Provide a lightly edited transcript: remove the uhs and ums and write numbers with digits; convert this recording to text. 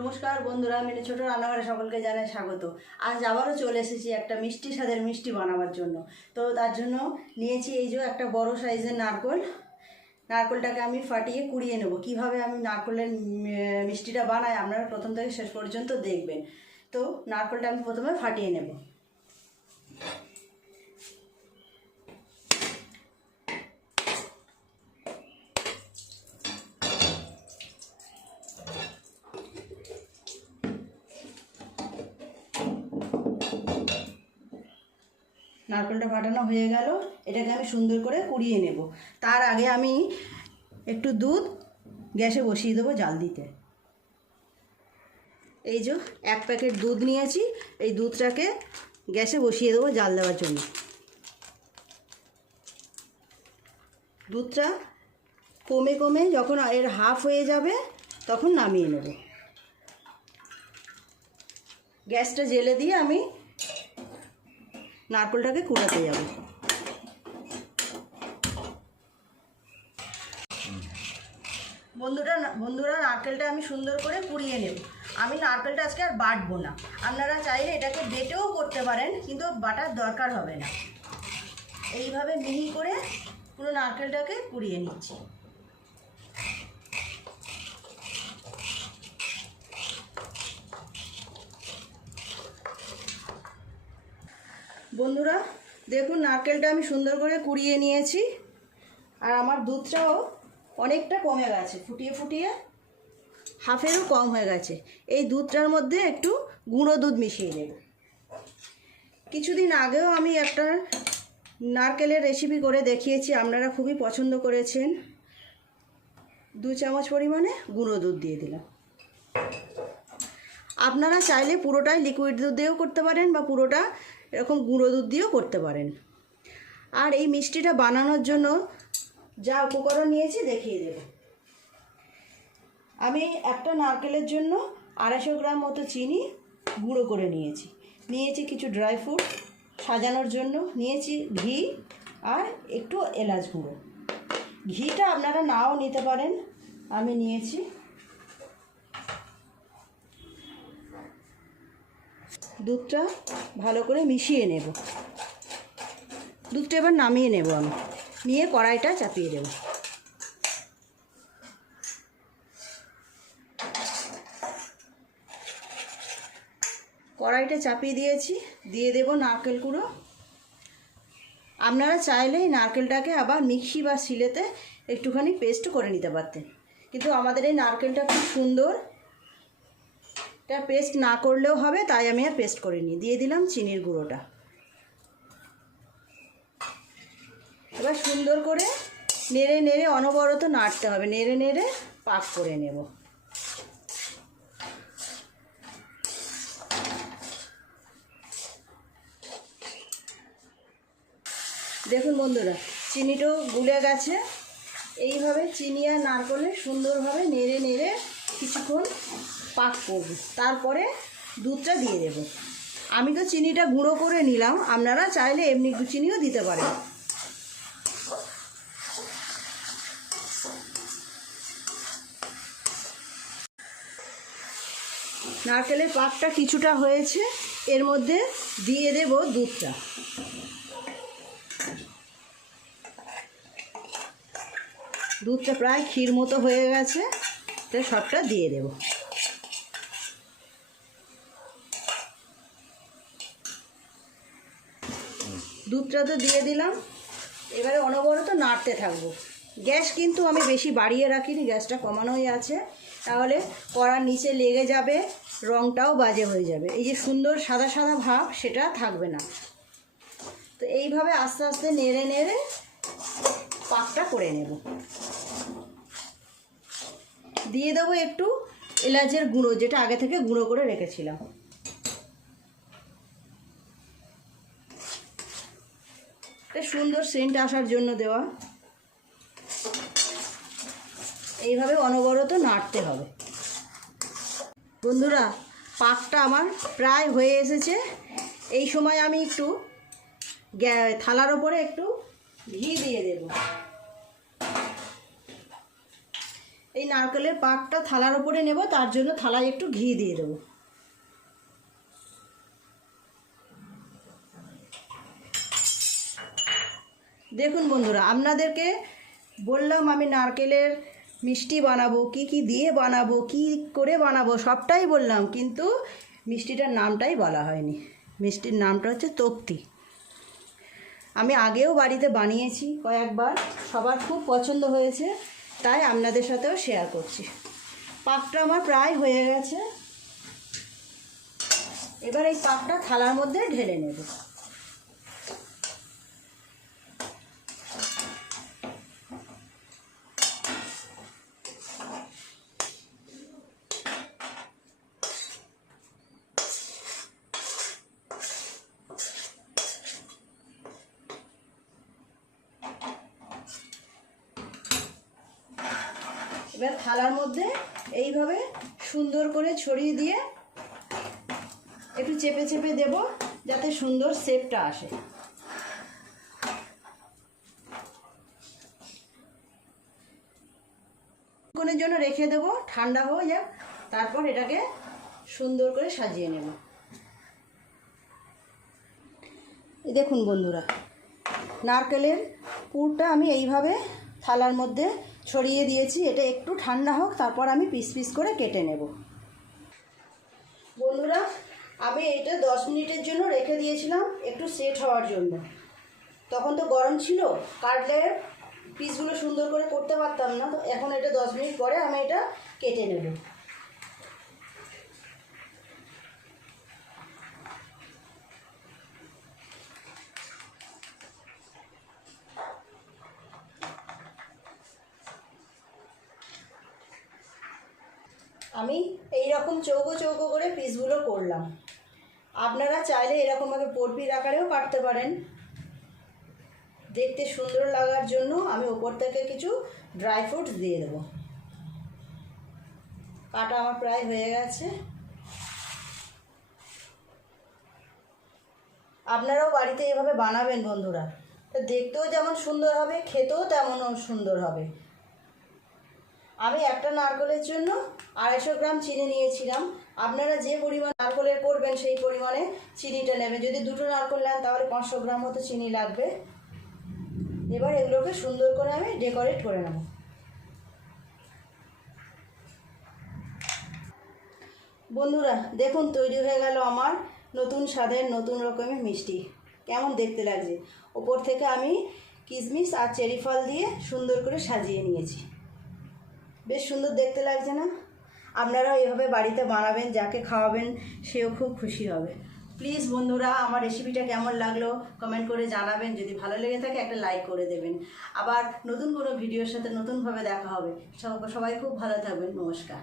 নমস্কার বন্ধুরা, মিনি ছোট রান্নাঘরে সকলকে জানাই স্বাগত। আজ আবারও চলে এসেছি একটা মিষ্টি স্বাদের মিষ্টি বানাবার জন্য। তো তার জন্য নিয়েছি এই যে একটা বড় সাইজের নারকেলটাকে আমি ফাটিয়ে কুড়িয়ে নেব। কিভাবে আমি নারকেলের মিষ্টিটা বানাই আপনারা প্রথম থেকে শেষ পর্যন্ত দেখবেন। তো নারকেলটা আমি প্রথমে ফাটিয়ে নেব। নারকেলটা ফাটানো হয়ে গেল, এটাকে আমি সুন্দর করে কুড়িয়ে নেব। তার আগে আমি একটু দুধ গ্যাসে বসিয়ে দেবো জাল দিতে। এই যে 1 প্যাকেট দুধ নিয়েছি, এই দুধটাকে গ্যাসে বসিয়ে দেবো জাল দেওয়ার জন্য। দুধটা কমে কমে যখন এর হাফ হয়ে যাবে তখন নামিয়ে নেব। গ্যাসটা জেলে দিয়ে আমি নারকেলটাকে কুড়াতে যাব। বন্ধুরা নারকেলটা আমি সুন্দর করে কুড়িয়ে নেব। আমি নারকেলটা আজকে আর বাটবো না। আপনারা চাইলে এটাকে বেটেও করতে পারেন, কিন্তু বাটার দরকার হবে না। এইভাবে মিহি করে পুরো নারকেলটাকে কুড়িয়ে নিচ্ছি। বন্ধুরা দেখুন, নারকেলটা আমি সুন্দর করে কুড়িয়ে নিয়েছি, আর আমার দুধটাও অনেকটা কমে গেছে, ফুটিয়ে ফুটিয়ে হাফেরও কম হয়ে গেছে। এই দুধটার মধ্যে একটু গুঁড়ো দুধ মিশিয়ে নেব। কিছুদিন আগেও আমি একটা নারকেলের রেসিপি করে দেখিয়েছি, আপনারা খুবই পছন্দ করেছেন। 2 চামচ পরিমাণে গুঁড়ো দুধ দিয়ে দিলাম। আপনারা চাইলে পুরোটাই লিকুইড দুধ দিয়েও করতে পারেন, বা পুরোটা এরকম গুঁড়ো দুধ দিয়েও করতে পারেন। আর এই মিষ্টিটা বানানোর জন্য যা উপকরণ নিয়েছি দেখিয়ে দেব। আমি একটা নারকেলের জন্য 250 গ্রাম মতো চিনি গুঁড়ো করে নিয়েছি কিছু ড্রাই ফ্রুট সাজানোর জন্য, নিয়েছি ঘি আর একটু এলাচ গুঁড়ো। ঘিটা আপনারা নাও নিতে পারেন, আমি নিয়েছি। দুধটা ভালো করে মিশিয়ে নেব। দুধটা এবার নামিয়ে নেব আমি, নিয়ে কড়াইটা চাপিয়ে দেব। কড়াইটা চাপিয়ে দিয়েছি, দিয়ে দেব নারকেল কুড়ো। আপনারা চাইলে এই নারকেলটাকে আবার মিক্সি বা শিলেতে একটুখানি পেস্ট করে নিতে পারতেন, কিন্তু আমাদের এই নারকেলটা খুব সুন্দর, এটা পেস্ট না করলেও হবে, তাই আমি আর পেস্ট করিনি। দিয়ে দিলাম চিনির গুঁড়োটা। এবার সুন্দর করে নেড়ে নেড়ে অনবরত নাড়তে হবে, নেড়ে নেড়ে পাক করে নেব। দেখুন বন্ধুরা, চিনিটাও গুলে গেছে। এইভাবে চিনি আর নারকেলে সুন্দরভাবে নেড়ে নেড়ে কিছুক্ষণ পাক করব, তারপরে দুধটা দিয়ে দেব। আমি তো চিনিটা গুঁড়ো করে নিলাম, আপনারা চাইলে এমনি চিনিও দিতে পারেন। নারকেলের পাকটা কিছুটা হয়েছে, এর মধ্যে দিয়ে দেব দুধটা। দুধটা প্রায় ক্ষীর মতো হয়ে গেছে, তো সবটা দিয়ে দেব। দুধটা তো দিয়ে দিলাম, এবারে অনবরত নাড়তে থাকবো। গ্যাস কিন্তু আমি বেশি বাড়িয়ে রাখিনি, গ্যাসটা কমানোই আছে, তাহলে কড়ার নিচে লেগে যাবে, রঙটাও বাজে হয়ে যাবে। এই যে সুন্দর সাদা সাদা ভাব, সেটা থাকবে না। তো এইভাবে আস্তে আস্তে নেড়ে নেড়ে পাকটা করে নেব। দিয়ে দেবো একটু এলাচের গুঁড়ো, যেটা আগে থেকে গুঁড়ো করে রেখেছিলাম। সুন্দর সেন্ট আসার জন্য দেওয়া। এইভাবে অনবরত নাড়তে হবে। বন্ধুরা, পাকটা আমার প্রায় হয়ে এসেছে। এই সময় আমি একটু থালার ওপরে একটু ঘি দিয়ে দেব। এই নারকেলের পাকটা থালার উপরে নেব, তার জন্য থালায় একটু ঘি দিয়ে দেবো। দেখুন বন্ধুরা, আপনাদেরকে বললাম আমি নারকেলের মিষ্টি বানাবো, কি কি দিয়ে বানাবো, কি করে বানাবো সবটাই বললাম, কিন্তু মিষ্টিটার নামটাই বলা হয়নি। মিষ্টির নামটা হচ্ছে তক্তি। আমি আগেও বাড়িতে বানিয়েছি কয়েকবার, সবার খুব পছন্দ হয়েছে, তাই আপনাদের সাথেও শেয়ার করছি। পাকটা আমার প্রায় হয়ে গেছে, এবার এই পাকটা থালার মধ্যে ঢেলে নেব। এবার থালার মধ্যে এইভাবে সুন্দর করে ছড়িয়ে দিয়ে একটু চেপে চেপে দেব, যাতে সুন্দর শেপটা আসে। কিছুক্ষণের জন্য রেখে দেবো, ঠান্ডা হয়ে যাক, তারপর এটাকে সুন্দর করে সাজিয়ে নেব। দেখুন বন্ধুরা, নারকেলের পুরটা আমি এইভাবে থালার মধ্যে ছড়িয়ে দিয়েছি। এটা একটু ঠান্ডা হোক, তারপর আমি পিস পিস করে কেটে নেব। বন্ধুরা, আমি এটা 10 মিনিটের জন্য রেখে দিয়েছিলাম একটু সেট হওয়ার জন্য। তখন তো গরম ছিল, কাটলে পিসগুলো সুন্দর করে করতে পারতাম না। তো এখন এটা 10 মিনিট পরে আমি এটা কেটে নেব। আমি এই রকম চৌকো চৌকো করে পিসগুলো করলাম। আপনারা চাইলে এরকমভাবে পটপির আকারেও কাটতে পারেন। দেখতে সুন্দর লাগার জন্য আমি ওপর থেকে কিছু ড্রাই ফ্রুটস দিয়ে দেবো। কাটা আমার প্রায় হয়ে গেছে। আপনারাও বাড়িতে এভাবে বানাবেন বন্ধুরা, তো দেখতেও যেমন সুন্দর হবে, খেতেও তেমনও সুন্দর হবে। আমি একটা নারকেলের জন্য 250 গ্রাম চিনি নিয়েছিলাম। আপনারা যে পরিমাণ নারকেলের করবেন সেই পরিমাণে চিনিটা নেবেন। যদি 2টো নারকেল নেন তাহলে 500 গ্রাম মতো চিনি লাগবে। এবার এগুলোকে সুন্দর করে আমি ডেকোরেট করে নেব। বন্ধুরা দেখুন, তৈরি হয়ে গেল আমার নতুন স্বাদের নতুন রকমের মিষ্টি। কেমন দেখতে লাগছে? ওপর থেকে আমি কিশমিশ আর চেরি ফল দিয়ে সুন্দর করে সাজিয়ে নিয়েছি। বেশ সুন্দর দেখতে লাগছে না? আপনারাও এভাবে বাড়িতে বানাবেন, যাকে খাওয়াবেন সেও খুব খুশি হবে। প্লিজ বন্ধুরা, আমার রেসিপিটা কেমন লাগলো কমেন্ট করে জানাবেন। যদি ভালো লেগে থাকে একটা লাইক করে দেবেন। আবার নতুন কোনো ভিডিওর সাথে নতুনভাবে দেখা হবে। সবাই খুব ভালো থাকবেন। নমস্কার।